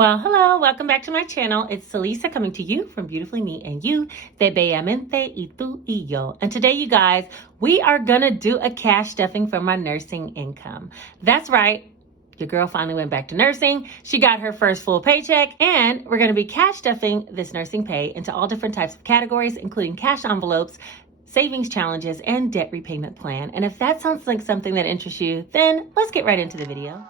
Well, hello, welcome back to my channel. It's Celisa coming to you from Beautifully Me and You, de Bellamente y tú y yo. And today, you guys, we are gonna do a cash stuffing from my nursing income. That's right. Your girl finally went back to nursing. She got her first full paycheck, and we're gonna be cash stuffing this nursing pay into all different types of categories, including cash envelopes, savings challenges, and debt repayment plan. And if that sounds like something that interests you, then let's get right into the video.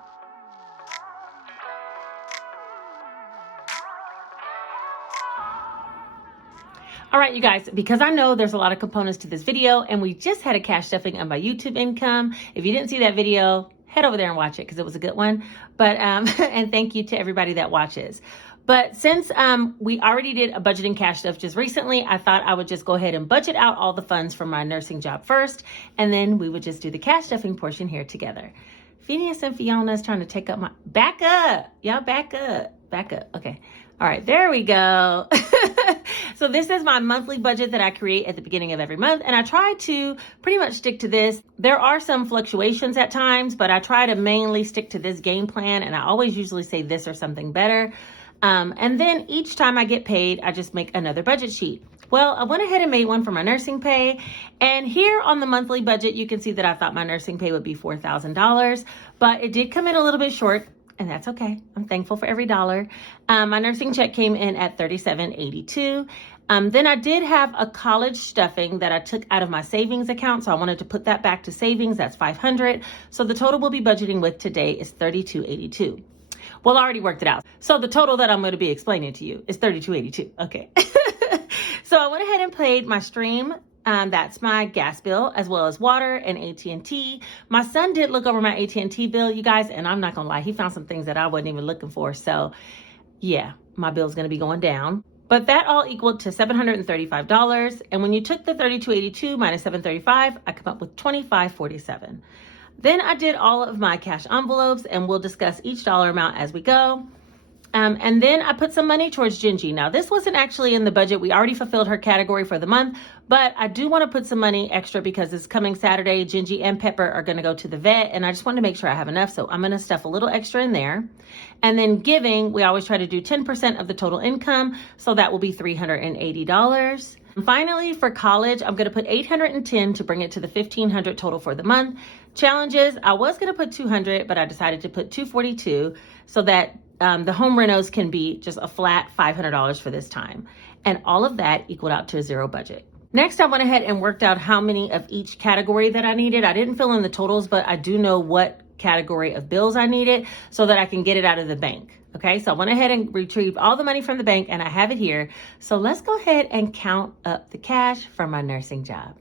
All right, you guys, because I know there's a lot of components to this video, and we just had a cash stuffing on my YouTube income. If you didn't see that video, head over there and watch it because it was a good one. But and thank you to everybody that watches. But since we already did a budgeting cash stuff just recently, I thought I would just go ahead and budget out all the funds from my nursing job first, and then we would just do the cash stuffing portion here together. Phineas and Fiona is trying to take up my... Back up! Y'all back up. Back up. Okay. All right, there we go. So this is my monthly budget that I create at the beginning of every month, and I try to pretty much stick to this. There are some fluctuations at times, but I try to mainly stick to this game plan, and I always usually say this or something better. And then each time I get paid, I just make another budget sheet. Well, I went ahead and made one for my nursing pay, and here on the monthly budget, you can see that I thought my nursing pay would be $4,000, but it did come in a little bit short. And that's okay. I'm thankful for every dollar. My nursing check came in at $37.82. Then I did have a college stuffing that I took out of my savings account. So I wanted to put that back to savings. That's $500. So the total we'll be budgeting with today is $32.82. Well, I already worked it out. So the total that I'm going to be explaining to you is $32.82. Okay. So I went ahead and paid my stream. That's my gas bill, as well as water and AT&T. My son did look over my AT&T bill, you guys, and I'm not gonna lie, he found some things that I wasn't even looking for. So yeah, my bill's gonna be going down. But that all equaled to $735. And when you took the $32.82 minus $735, I come up with $25.47. Then I did all of my cash envelopes, and we'll discuss each dollar amount as we go. And then I put some money towards Gingy. Now, this wasn't actually in the budget. We already fulfilled her category for the month, but I do want to put some money extra because it's coming Saturday. Gingy and Pepper are going to go to the vet, and I just want to make sure I have enough. So I'm going to stuff a little extra in there. And then giving, we always try to do 10% of the total income. So that will be $380. And finally, for college, I'm going to put $810 to bring it to the $1,500 total for the month. Challenges, I was going to put $200, but I decided to put $242 so that the home renos can be just a flat $500 for this time. And all of that equaled out to a zero budget. Next, I went ahead and worked out how many of each category that I needed. I didn't fill in the totals, but I do know what category of bills I needed so that I can get it out of the bank. Okay, so I went ahead and retrieved all the money from the bank, and I have it here. So let's go ahead and count up the cash from my nursing job.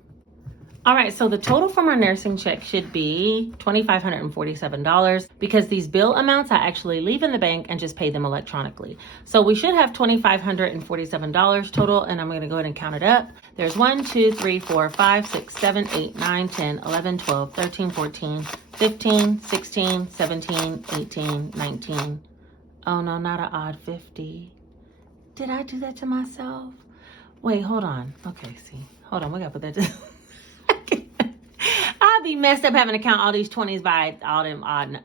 All right, so the total for my nursing check should be $2,547 because these bill amounts I actually leave in the bank and just pay them electronically. So we should have $2,547 total, and I'm going to go ahead and count it up. There's 1, 2, 3, 4, 5, 6, 7, 8, 9, 10, 11, 12, 13, 14, 15, 16, 17, 18, 19. Oh no, not an odd 50. Did I do that to myself? Wait, hold on. Okay, see. Hold on, we gotta put that to... I'll be messed up having to count all these 20s by all them odd.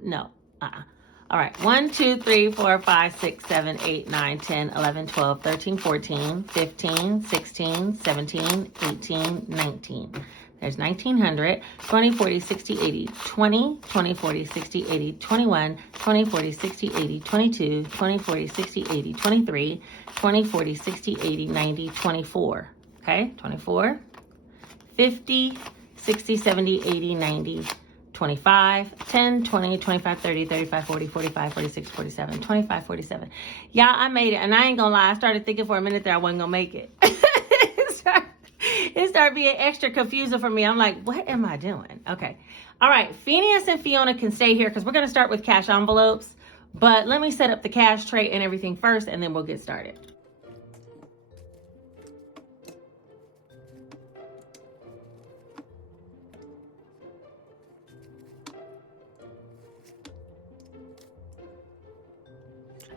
No. All right. 1, 2, 3, 4, 5, 6, 7, 8, 9, 10, 11, 12, 13, 14, 15, 16, 17, 18, 19. There's 1900, 20, 40, 60, 80, 20, 20, 40, 60, 80, 21, 20, 40, 60, 80, 22, 20, 40, 60, 80, 23, 20, 40, 60, 80, 90, 24. Okay, 24, 50, 60, 70, 80, 90, 25, 10, 20, 25, 30, 35, 40, 45, 46, 47, 25, 47. Yeah, I made it. And I ain't gonna lie, I started thinking for a minute there I wasn't gonna make it. It started being extra confusing for me. I'm like, what am I doing? Okay. All right. Phineas and Fiona can stay here because we're going to start with cash envelopes. But let me set up the cash tray and everything first, and then we'll get started.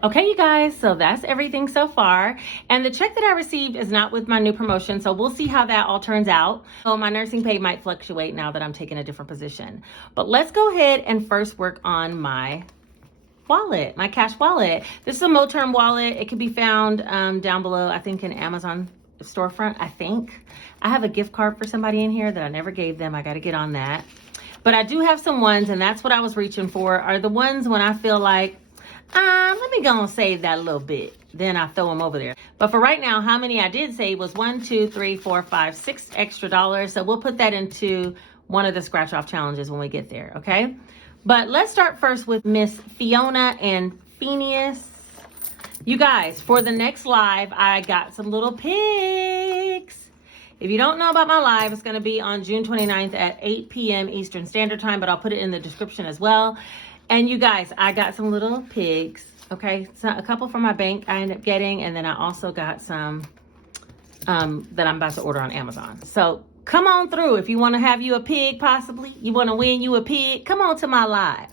Okay, you guys, so that's everything so far. And the check that I received is not with my new promotion, so we'll see how that all turns out. So my nursing pay might fluctuate now that I'm taking a different position. But let's go ahead and first work on my wallet, my cash wallet. This is a Moterm wallet. It can be found down below, I think in Amazon storefront, I think. I have a gift card for somebody in here that I never gave them. I got to get on that. But I do have some ones, and that's what I was reaching for, are the ones when I feel like, let me go and save that a little bit. Then I throw them over there. But for right now, how many I did save was 1, 2, 3, 4, 5, 6 extra dollars. So we'll put that into one of the scratch off challenges when we get there, okay? But let's start first with Miss Fiona and Phineas. You guys, for the next live, I got some little pigs. If you don't know about my live, it's going to be on June 29th at 8 p.m. Eastern Standard Time, but I'll put it in the description as well. And you guys, I got some little pigs, okay? So a couple from my bank I ended up getting, and then I also got some that I'm about to order on Amazon. So come on through if you want to have you a pig, possibly. You want to win you a pig? Come on to my live.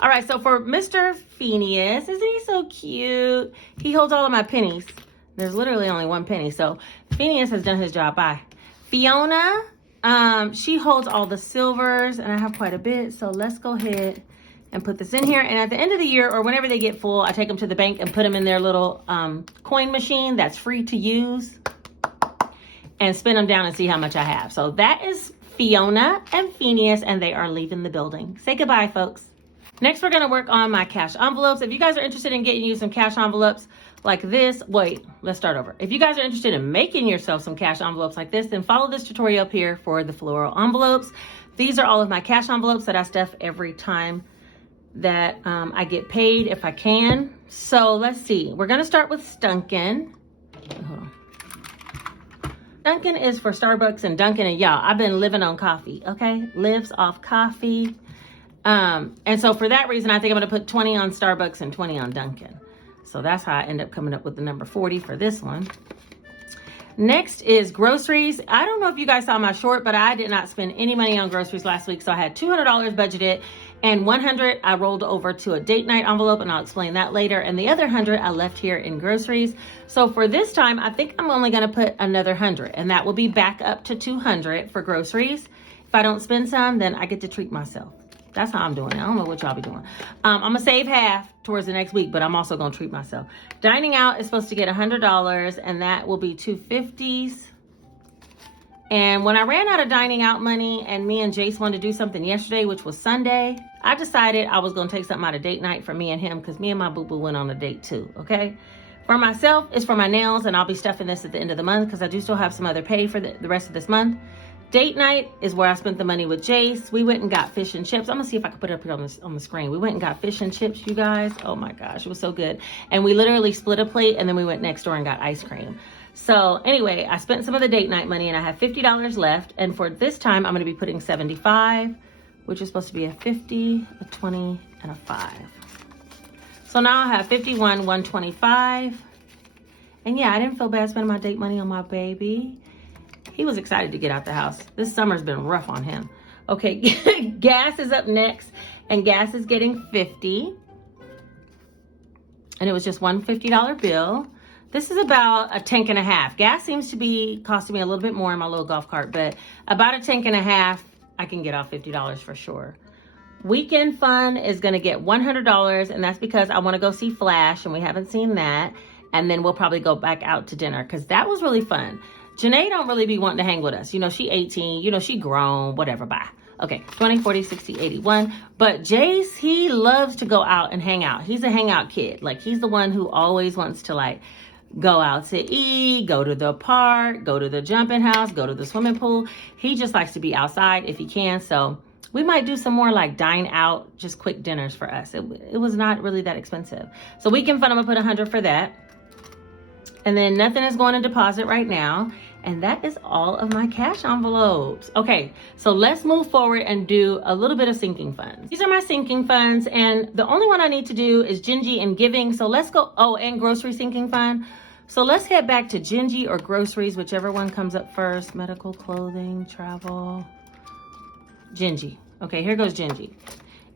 All right, so for Mr. Phineas, isn't he so cute? He holds all of my pennies. There's literally only one penny, so Phineas has done his job. Bye. Fiona, she holds all the silvers, and I have quite a bit, so let's go ahead and put this in here. And at the end of the year, or whenever they get full, I take them to the bank and put them in their little coin machine that's free to use, and spin them down and see how much I have. So that is Fiona and Phineas, and they are leaving the building. Say goodbye, folks. Next, we're gonna work on my cash envelopes. If you guys are interested in getting you some cash envelopes like this, wait, let's start over. If you guys are interested in making yourself some cash envelopes like this, then follow this tutorial up here for the floral envelopes. These are all of my cash envelopes that I stuff every time that I get paid, if I can. So let's see, we're gonna start with Dunkin'. Hold on. Dunkin' is for Starbucks and Dunkin', and y'all, I've been living on coffee, okay? Lives off coffee. And so for that reason, I think I'm gonna put 20 on Starbucks and 20 on Dunkin'. So that's how I end up coming up with the number 40 for this one. Next is groceries. I don't know if you guys saw my short, but I did not spend any money on groceries last week. So I had $200 budgeted, and 100 I rolled over to a date night envelope, and I'll explain that later. And the other 100 I left here in groceries. So for this time, I think I'm only gonna put another 100, and that will be back up to 200 for groceries. If I don't spend some, then I get to treat myself. That's how I'm doing it. I don't know what y'all be doing. I'm gonna save half towards the next week, but I'm also gonna treat myself. Dining out is supposed to get $100, and that will be 250s. And when I ran out of dining out money, and me and Jace wanted to do something yesterday, which was Sunday, I decided I was gonna take something out of date night for me and him, because me and my boo-boo went on a date too, okay? For myself, it's for my nails, and I'll be stuffing this at the end of the month, because I do still have some other pay for the rest of this month. Date night is where I spent the money with Jace. We went and got fish and chips. I'm gonna see if I can put it up here on the screen. We went and got fish and chips, you guys. Oh my gosh, it was so good. And we literally split a plate, and then we went next door and got ice cream. So anyway, I spent some of the date night money, and I have $50 left. And for this time, I'm gonna be putting 75, which is supposed to be a 50, a 20, and a 5. So now I have 51, 125. And yeah, I didn't feel bad spending my date money on my baby. He was excited to get out the house. This summer's been rough on him. Okay, gas is up next, and gas is getting 50. And it was just one $50 bill. This is about a tank and a half. Gas seems to be costing me a little bit more in my little golf cart, but about a tank and a half, I can get off $50 for sure. Weekend fun is gonna get $100, and that's because I wanna go see Flash, and we haven't seen that. And then we'll probably go back out to dinner, because that was really fun. Janae don't really be wanting to hang with us. You know, she 18, you know, she grown, whatever, bye. Okay, 20, 40, 60, 81. But Jace, he loves to go out and hang out. He's a hangout kid. Like, he's the one who always wants to, like, go out to eat, go to the park, go to the jumping house, go to the swimming pool. He just likes to be outside if he can. So we might do some more, like, dine out, just quick dinners for us. It was not really that expensive. So weekend fun, I'm gonna put 100 for that. And then nothing is going to deposit right now. And that is all of my cash envelopes. Okay, so let's move forward and do a little bit of sinking funds. These are my sinking funds, and the only one I need to do is Gingy and Giving. So let's go, oh, and grocery sinking fund. So let's head back to Gingy or groceries, whichever one comes up first. Medical, clothing, travel, Gingy. Okay, here goes Gingy.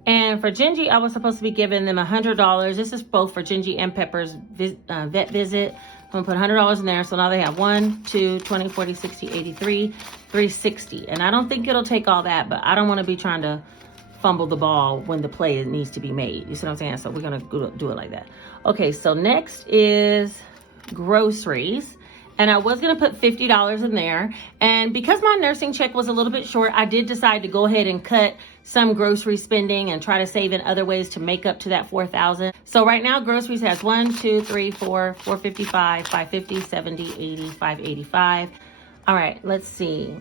And for Gingy, I was supposed to be giving them $100. This is both for Gingy and Pepper's vet visit. I'm gonna put $100 in there. So now they have 1, 2, 20, 40, 60, 83, 360. And I don't think it'll take all that, but I don't wanna be trying to fumble the ball when the play needs to be made. You see what I'm saying? So we're gonna do it like that. Okay, so next is groceries. And I was gonna put $50 in there. And because my nursing check was a little bit short, I did decide to go ahead and cut some grocery spending and try to save in other ways to make up to that $4,000. So right now groceries has 1, 2, 3, 4, 455, 550, 70, 80, 585. All right, let's see.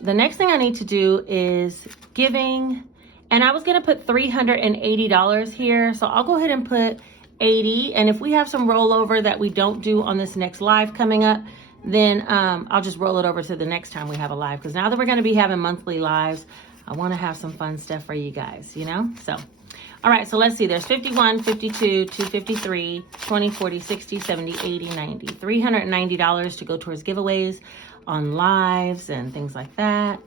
The next thing I need to do is giving, and I was gonna put $380 here. So I'll go ahead and put 80. And if we have some rollover that we don't do on this next live coming up, then I'll just roll it over to the next time we have a live. Because now that we're gonna be having monthly lives, I wanna have some fun stuff for you guys, you know? So, all right, so let's see. There's 51, 52, 253, 20, 40, 60, 70, 80, 90. $390 to go towards giveaways on lives and things like that.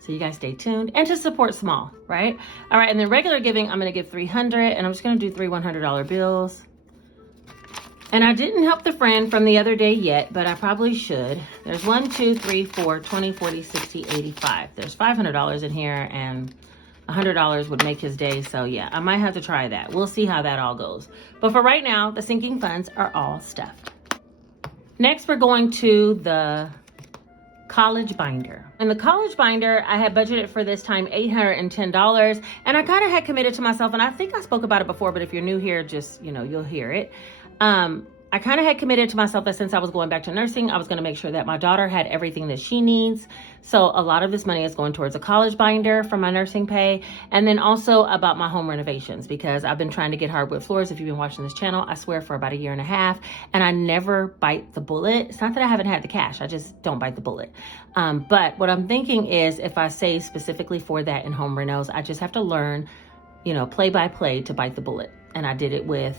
So you guys stay tuned, and to support small, right? All right, and then regular giving, I'm gonna give 300, and I'm just gonna do 3 $100 bills. And I didn't help the friend from the other day yet, but I probably should. There's 1, 2, 3, 4, 20, 40, 60, 85. There's $500 in here, and $100 would make his day. So yeah, I might have to try that. We'll see how that all goes. But for right now, the sinking funds are all stuffed. Next, we're going to the college binder. And the college binder, I had budgeted for this time $810, and I kind of had committed to myself, and I think I spoke about it before, but if you're new here, just, you know, you'll hear it. I kind of had committed to myself that since I was going back to nursing, I was going to make sure that my daughter had everything that she needs. So a lot of this money is going towards a college binder from my nursing pay. And then also about my home renovations, because I've been trying to get hardwood floors. If you've been watching this channel, I swear for about 1.5 years, and I never bite the bullet. It's not that I haven't had the cash. I just don't bite the bullet. But what I'm thinking is if I save specifically for that in home renos, I just have to learn, you know, play by play to bite the bullet. And I did it with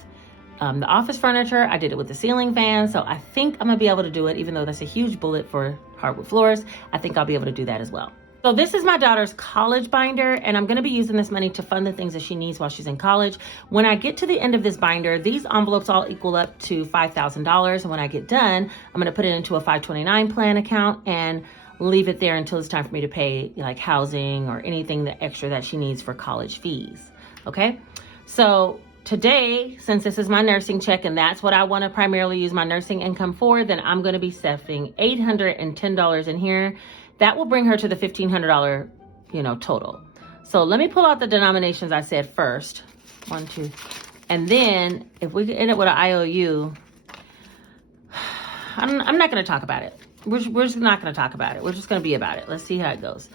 the office furniture. I did it with the ceiling fan. So I think I'm gonna be able to do it, even though that's a huge bullet for hardwood floors. I think I'll be able to do that as well. So this is my daughter's college binder, and I'm gonna be using this money to fund the things that she needs while she's in college. When I get to the end of this binder, these envelopes all equal up to $5,000. And when I get done, I'm gonna put it into a 529 plan account and leave it there until it's time for me to pay like housing or anything that extra that she needs for college fees, okay? So today, since this is my nursing check and that's what I want to primarily use my nursing income for, then I'm going to be stuffing $810 in here. That will bring her to the $1,500, you know, total. So let me pull out the denominations I said first. 1, 2, and then if we end up with an IOU, I'm not going to talk about it. We're just not going to talk about it. We're just going to be about it. Let's see how it goes.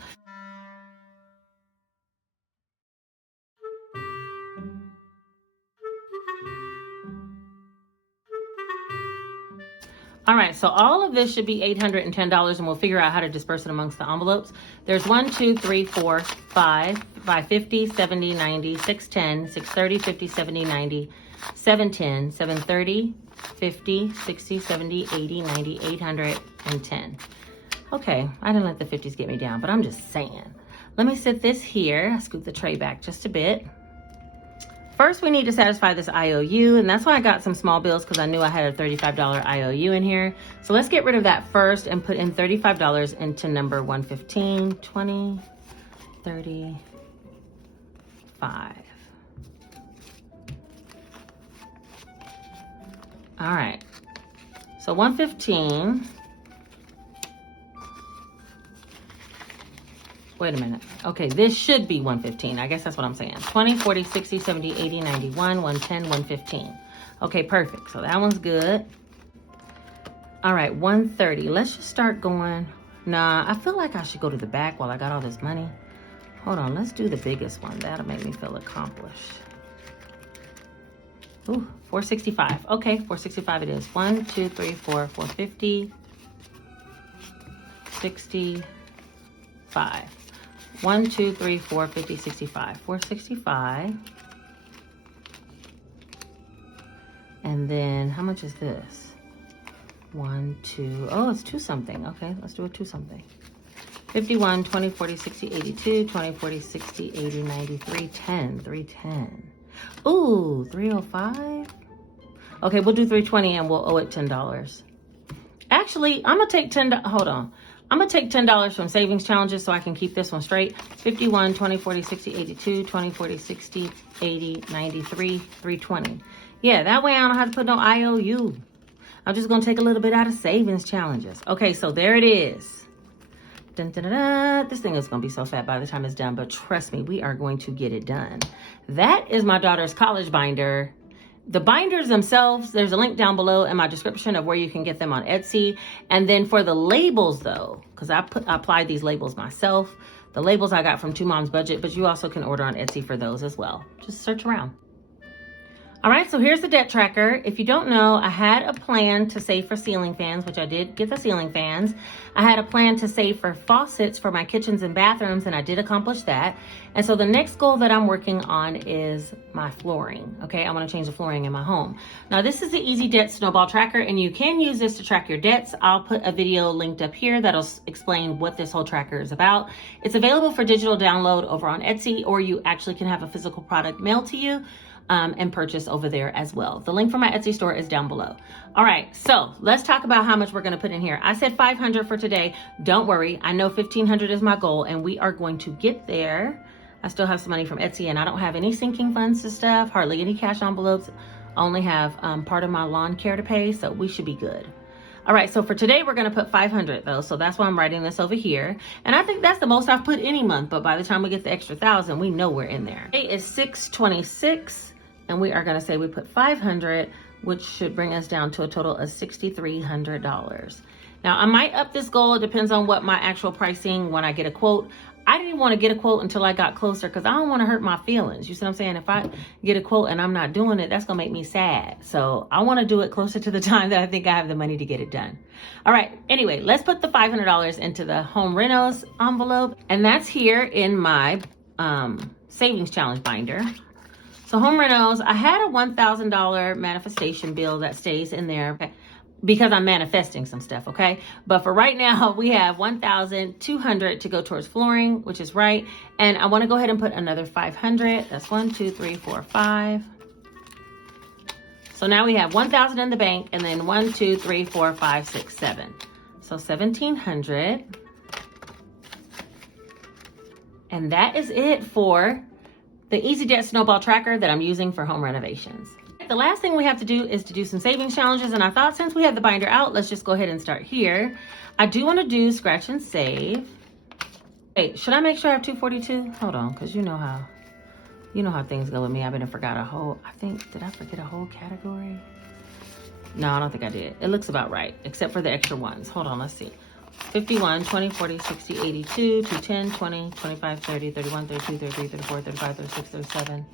All right, so all of this should be $810, and we'll figure out how to disperse it amongst the envelopes. There's 1, 2, 3, 4, 5, 550, 70, 90, 610, 630, 50, 70, 90, 710, 730, 50, 60, 70, 80, 90, 810. Okay, I didn't let the 50s get me down, but I'm just saying. Let me set this here. I scoot the tray back just a bit. First, we need to satisfy this IOU, and that's why I got some small bills, because I knew I had a $35 IOU in here. So let's get rid of that first and put in $35 into number 115, 20, 35. All right, so 115. Wait a minute. Okay, this should be 115. I guess that's what I'm saying. 20, 40, 60, 70, 80, 91, 110, 115. Okay, perfect. So that one's good. All right, 130. Let's just start going. Nah, I feel like I should go to the back while I got all this money. Hold on, let's do the biggest one. That'll make me feel accomplished. Ooh, 465. Okay, 465 it is. 1, 2, 3, 4, 450, 65. 1, 2, 3, 4, 50, 65. 465. And then how much is this? 1, 2. Oh, it's 2 something. Okay, let's do a 2 something. 51, 20, 40, 60, 82, 20, 40, 60, 80, 90, 310, 310. Ooh, 305. Okay, we'll do 320 and we'll owe it $10. Actually, I'm gonna take $10. Hold on. I'm going to take $10 from savings challenges so I can keep this one straight. 51, 20, 40, 60, 82, 20, 40, 60, 80, 93, 320. Yeah, that way I don't have to put no IOU. I'm just going to take a little bit out of savings challenges. Okay, so there it is. Dun, dun, dun, dun. This thing is going to be so fat by the time it's done, but trust me, we are going to get it done. That is my daughter's college binder. The binders themselves, there's a link down below in my description of where you can get them on Etsy. And then for the labels though, because I applied these labels myself, the labels I got from Two Moms Budget, but you also can order on Etsy for those as well. Just search around. All right, so here's the debt tracker. If you don't know, I had a plan to save for ceiling fans, which I did get the ceiling fans. I had a plan to save for faucets for my kitchens and bathrooms, and I did accomplish that. And so the next goal that I'm working on is my flooring, okay? I wanna change the flooring in my home. Now, this is the Easy Debt Snowball Tracker, and you can use this to track your debts. I'll put a video linked up here that'll explain what this whole tracker is about. It's available for digital download over on Etsy, or you actually can have a physical product mailed to you. And purchase over there as well. The link for my Etsy store is down below. All right, so let's talk about how much we're gonna put in here. I said $500 for today. Don't worry, I know $1,500 is my goal and we are going to get there. I still have some money from Etsy and I don't have any sinking funds to stuff, hardly any cash envelopes. I only have part of my lawn care to pay, so we should be good. All right, so for today, we're gonna put $500 though, so that's why I'm writing this over here. And I think that's the most I've put any month, but by the time we get the extra 1,000, we know we're in there. Today is 6/26. And we are gonna say we put $500, which should bring us down to a total of $6,300. Now I might up this goal, it depends on what my actual pricing when I get a quote. I didn't wanna get a quote until I got closer because I don't wanna hurt my feelings. You see what I'm saying? If I get a quote and I'm not doing it, that's gonna make me sad. So I wanna do it closer to the time that I think I have the money to get it done. All right, anyway, let's put the $500 into the home renos envelope. And that's here in my savings challenge binder. So home renos, I had a $1,000 manifestation bill that stays in there because I'm manifesting some stuff, okay? But for right now, we have $1,200 to go towards flooring, which is right. And I wanna go ahead and put another $500. That's 1, 2, 3, 4, 5. So now we have 1,000 in the bank and then 1, 2, 3, 4, 5, 6, 7. So 1,700. And that is it for the Easy Debt Snowball Tracker that I'm using for home renovations. The last thing we have to do is to do some savings challenges, and I thought since we have the binder out, let's just go ahead and start here. I do want to do scratch and save. Hey, should I make sure I have 242? Hold on, because you know how things go with me. I forgot a whole, did I forget a whole category? No, I don't think I did. It looks about right, except for the extra ones. Hold on, let's see. 51, 20, 40, 60, 82, 210, 20, 25, 30, 31, 32, 33, 34, 35, 36, 37,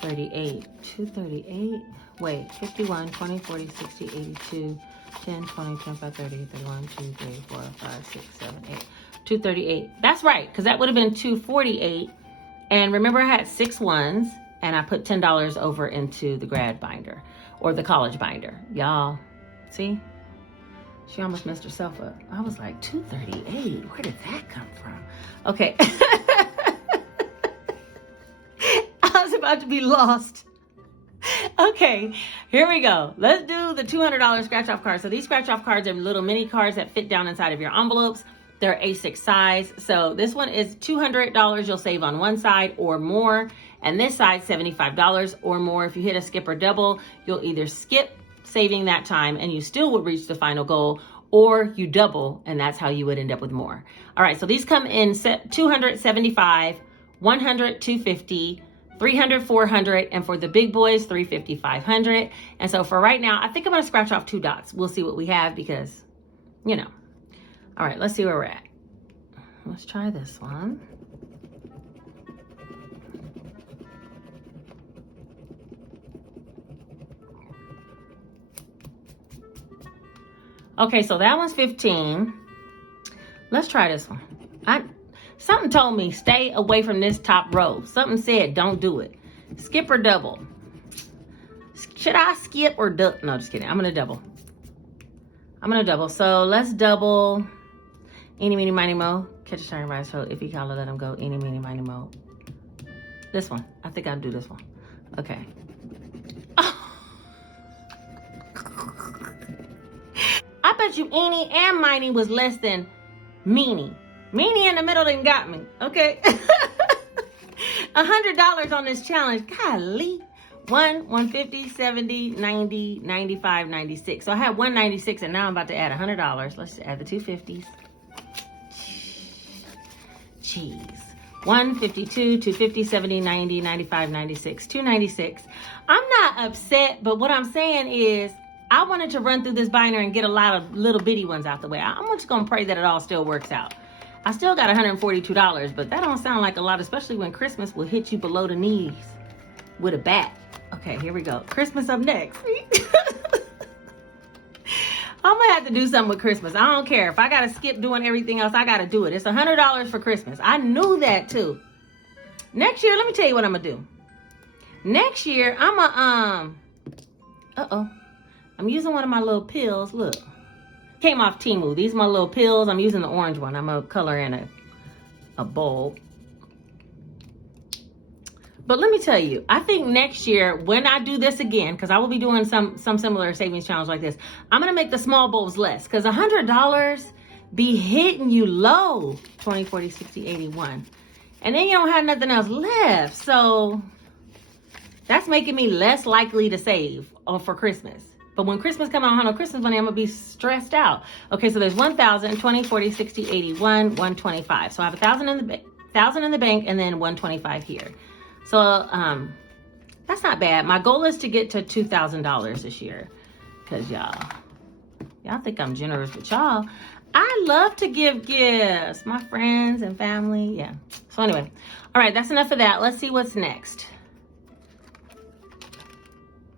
38, 238. Wait, 51, 20, 40, 60, 82, 10, 20, 25, 30, 31, 2, 3, 4, 5, 6, 7, 8, 238. That's right, because that would have been 248. And remember I had 6 ones and I put $10 over into the grad binder or the college binder. Y'all, see? She almost messed herself up. I was like, 238, where did that come from? Okay. I was about to be lost. Okay, here we go. Let's do the $200 scratch off cards. So these scratch off cards are little mini cards that fit down inside of your envelopes. They're A6 size. So this one is $200 you'll save on one side or more. And this side, $75 or more. If you hit a skip or double, you'll either skip saving that time and you still would reach the final goal, or you double and that's how you would end up with more. All right, so these come in 275, 100, 250, 300, 400, and for the big boys, 350, 500. And so for right now, I think I'm gonna scratch off 2 dots. We'll see what we have because, you know. All right, let's see where we're at. Let's try this one. Okay, so that one's 15. Let's try this one. Something told me stay away from this top row. Something said don't do it. Skip or double. Should I skip or double? No, just kidding. I'm gonna double. So let's double. Eeny, meeny, miny, mo. Catch a shiny rise, so if you call it, let him go. Eeny, meeny, miny, mo. This one. I think I'll do this one. Okay. I bet you eeny and miny was less than Meanie in the middle done got me, okay? $100 on this challenge. Golly. 150, 70, 90, 95, 96. So I had 196 and now I'm about to add $100. Let's add the 250s. Jeez. 152, 250, 70, 90, 95, 96, 296. I'm not upset, but what I'm saying is I wanted to run through this binder and get a lot of little bitty ones out the way. I'm just gonna pray that it all still works out. I still got $142, but that don't sound like a lot, especially when Christmas will hit you below the knees with a bat. Okay, here we go. Christmas up next. I'm gonna have to do something with Christmas. I don't care. If I gotta skip doing everything else, I gotta do it. It's $100 for Christmas. I knew that too. Next year, let me tell you what I'm gonna do. Next year, I'm using one of my little pills. Look. Came off Temu. These are my little pills. I'm using the orange one. I'm gonna color in a bowl. But let me tell you, I think next year when I do this again, because I will be doing some similar savings challenge like this, I'm gonna make the small bowls less, because $100 be hitting you low. 20, 40, 60, 81. And then you don't have nothing else left. So that's making me less likely to save for Christmas. But when Christmas comes on, Christmas money, I'm gonna be stressed out. Okay, so there's 1,000, 20, 40, 60, 81, 125. So I have 1,000 in the bank and then 125 here. So that's not bad. My goal is to get to $2,000 this year. Cause y'all think I'm generous with y'all. I love to give gifts, my friends and family. Yeah. So anyway, all right, that's enough of that. Let's see what's next.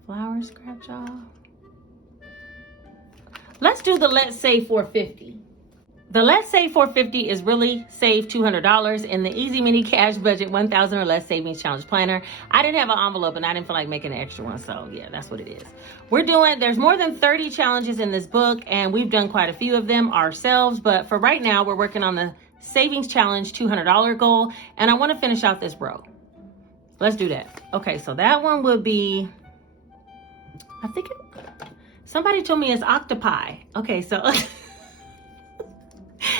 Flower scratch off. Let's do the Let's Save 450. The Let's Save 450 is really save $200 in the Easy Mini Cash Budget 1,000 or Less Savings Challenge Planner. I didn't have an envelope and I didn't feel like making an extra one, so yeah, that's what it is. There's more than 30 challenges in this book and we've done quite a few of them ourselves, but for right now, we're working on the Savings Challenge $200 goal and I want to finish out this row. Let's do that. Okay, so that one would be, somebody told me it's octopi. Okay, so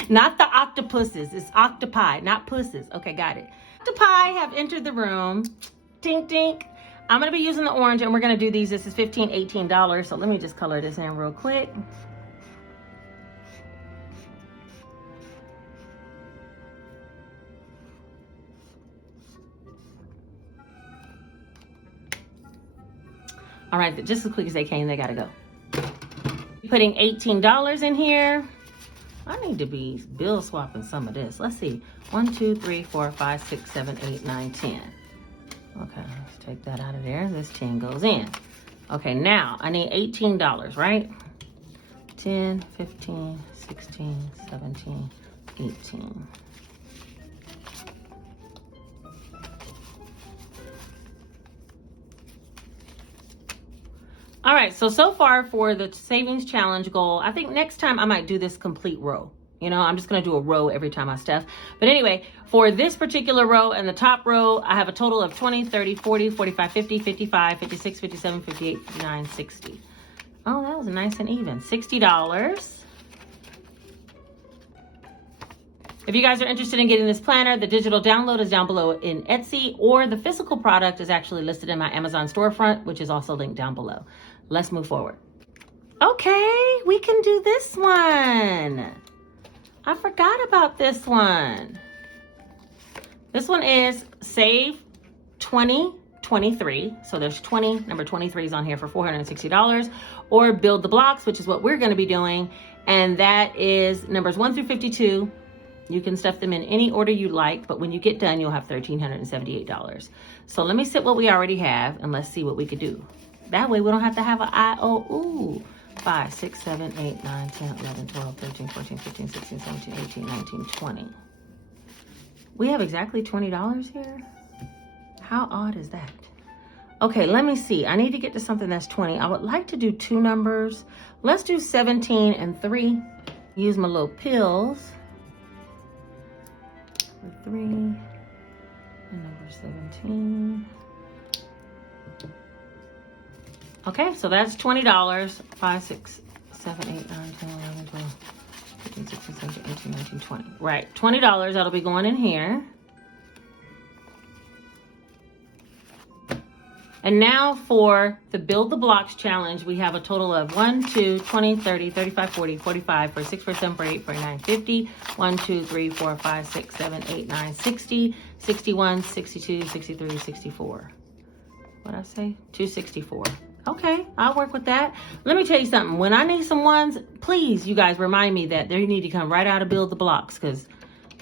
not the octopuses, it's octopi, not pusses. Okay, got it. Octopi have entered the room. Tink, tink. I'm gonna be using the orange and we're gonna do these. This is $15, $18. So let me just color this in real quick. All right, just as quick as they came, they gotta go. Putting $18 in here. I need to be bill swapping some of this. Let's see. 1, 2, 3, 4, 5, 6, 7, 8, 9, 10. Okay, let's take that out of there. This 10 goes in. Okay, now I need $18, right? 10, 15, 16, 17, 18. All right, so far for the savings challenge goal, I think next time I might do this complete row. You know, I'm just gonna do a row every time I stuff. But anyway, for this particular row and the top row, I have a total of 20, 30, 40, 45, 50, 55, 56, 57, 58, 59, 60. Oh, that was nice and even. $60. If you guys are interested in getting this planner, the digital download is down below in Etsy, or the physical product is actually listed in my Amazon storefront, which is also linked down below. Let's move forward. Okay, we can do this one. I forgot about this one. This one is Save 2023. So there's number 23 is on here for $460, or Build the Blocks, which is what we're gonna be doing. And that is numbers 1 through 52. You can stuff them in any order you like, but when you get done, you'll have $1,378. So let me set what we already have and let's see what we could do. That way we don't have to have an IOU. 5, 6, 7, 8, 9, 10, 11, 12, 13, 14, 15, 16, 17, 18, 19, 20. We have exactly $20 here? How odd is that? Okay, let me see. I need to get to something that's 20. I would like to do 2 numbers. Let's do 17 and 3. Use my little pills. 3 and number 17. Okay, so that's $20. 5, 6, 7, 8, 9, 10, 11, 12, 15, 16, 17, 18, 19, 20. Right, $20. That'll be going in here. And now for the Build the Blocks challenge, we have a total of 1, 2, 20, 30, 35, 40, 45, 46, 47, 48, 49, 50, 1, 2, 3, 4, 5, 6, 7, 8, 9, 60, 61, 62, 63, 64. What'd I say? 264. Okay, I'll work with that. Let me tell you something. When I need some ones, please, you guys remind me that they need to come right out of Build the Blocks, because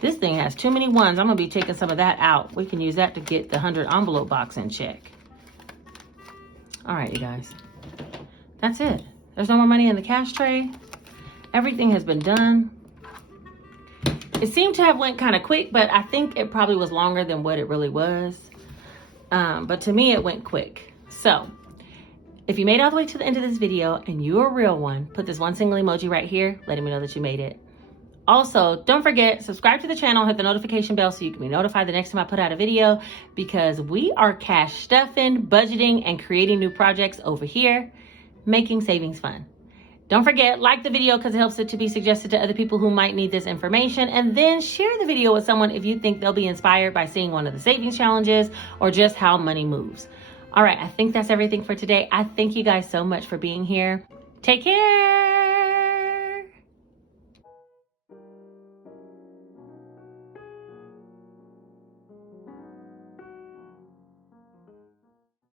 this thing has too many ones. I'm going to be taking some of that out. We can use that to get the 100 envelope box in check. All right, you guys. That's it. There's no more money in the cash tray. Everything has been done. It seemed to have went kind of quick, but I think it probably was longer than what it really was. But to me, it went quick. So if you made it all the way to the end of this video and you're a real one, put this one single emoji right here, letting me know that you made it. Also, don't forget, subscribe to the channel, hit the notification bell so you can be notified the next time I put out a video, because we are cash stuffing, budgeting, and creating new projects over here, making savings fun. Don't forget, like the video because it helps it to be suggested to other people who might need this information, and then share the video with someone if you think they'll be inspired by seeing one of the savings challenges or just how money moves. All right, I think that's everything for today. I thank you guys so much for being here. Take care.